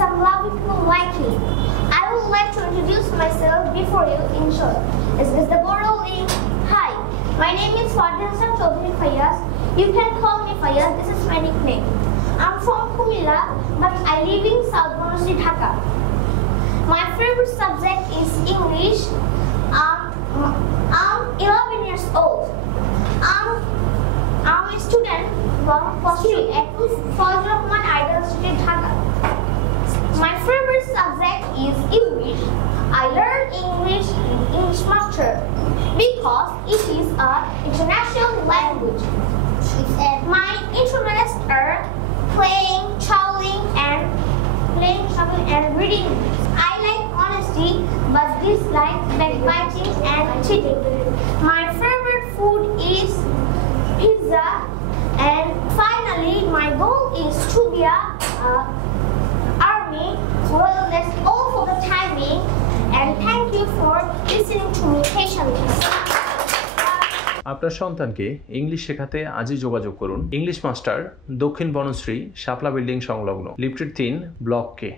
some lovely people like me. I would like to introduce myself before you in short. Is this the Boro link? Hi, my name is Fadil Chaudhary Fayaz. You can call me Fayaz, this is my nickname. I'm from Kumila, but I live in South Bonasi, Dhaka. My favorite subject is English. I'm 11 years old. I'm a student from Pursuit at Fazl Rahman Ideal Street, Dhaka. My favorite subject is English. I learn English in English Master because it is an international language. My interests are playing, traveling, and reading. I like honesty, but dislike backbiting and cheating. My favorite food is pizza, and finally, my goal is to be a army. Well, that's all for the time being, and thank you for listening to me patiently. আপনার সন্তানকে English শেখাতে আজই যোগাযোগ করুন English master, দক্ষিণ বনশ্রী, শাপলা building সংলগ্ন, lifted 3, block কে।